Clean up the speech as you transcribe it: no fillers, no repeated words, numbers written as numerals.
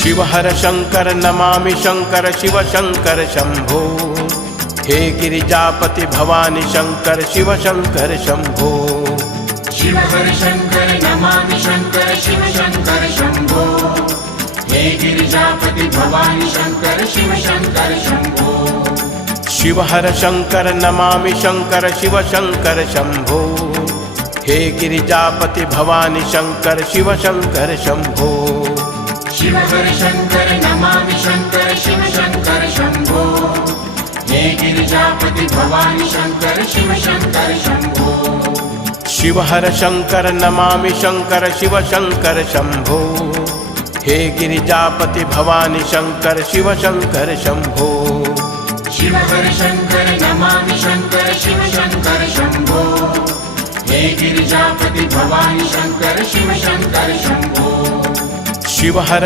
Shiv हर Shankar Namami Shankar Shiv Shankar Shambho. हे Girijapati Bhavani Shankar Shiv Shankar Shambho. Shiv हर Shankar Namami Shankar Shiv Shankar Shambho. हे Girijapati Bhavani Shankar Shiv Shankar Shambho. Shiv हर Shankar Namami Shankar Shiv Shankar Shambho. हे Girijapati Bhavani Shankar Shiv Shankar Shambho. Shiv हर Shankar Namami Shankar Shiv Shankar Shambho. हे Girijapati Bhavani Shankar Shiv Shankar Shambho. Shiv हर Shankar Namami Shankar Shiv Shankar Shambho. हे Girijapati Bhavani Shankar Shiv Shankar Shambho. Shiv हर Shankar Namami Shankar Shiv Shankar Shambho. हे Girijapati Bhavani Shankar Shiv Shankar Shambho. Shiv हर